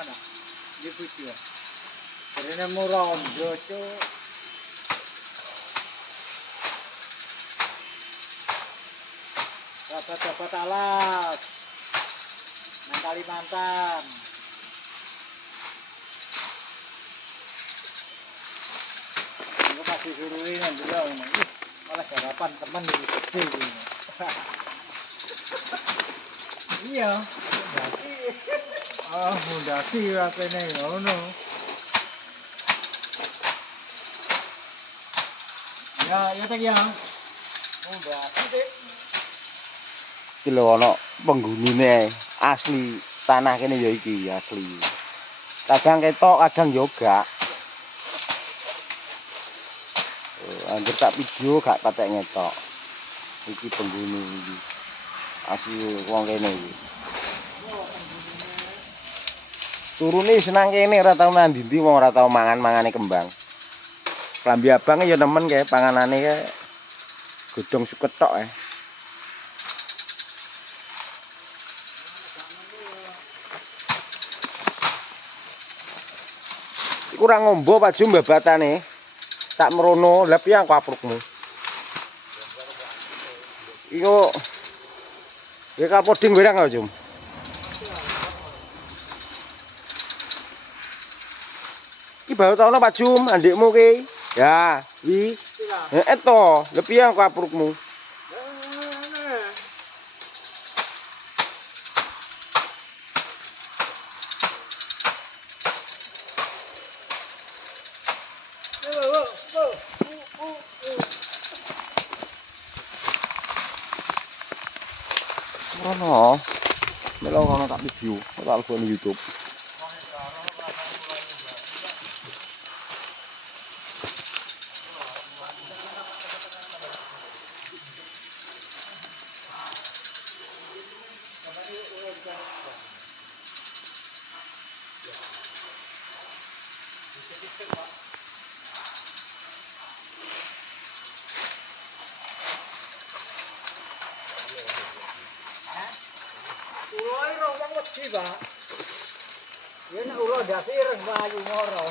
Ada. Di pucuk. Karena murondo, Cuk. Dapat alat. Nang Kalimantan. Aku pasti suruhin juga ini. Malah garapan teman di gede ini. Iya. Oh, mudah sih apa ini, ngono. Ya tak ya. Mudah sih deh. Iki lho ana penggunine asli tanah kene ya iki asli. Kadang ketok, kadang yoga. Anggere tak video gak patek ngetok. Iki penghuni iki. Asli wong kene iki. Turune senang kene ora tau nang ndi wong ora tau mangan-mangane kembang. Klambi abang ya nemen kae panganane kae godhong suket tok. Kurang ngombo Pak Jum babatane. Tak merono, lha piye kaprukmu? Iku ya kapoding berang kok, Jum. Iki baru tahu Pak Jum, adikmu ki. Ya, wi. Eto, lha piye kaprukmu? Rono. Melo rono tak video, tak algo di YouTube. Ulo iro wong wedi, Pak. Ya nek ulo ndase ireng payu ngoro.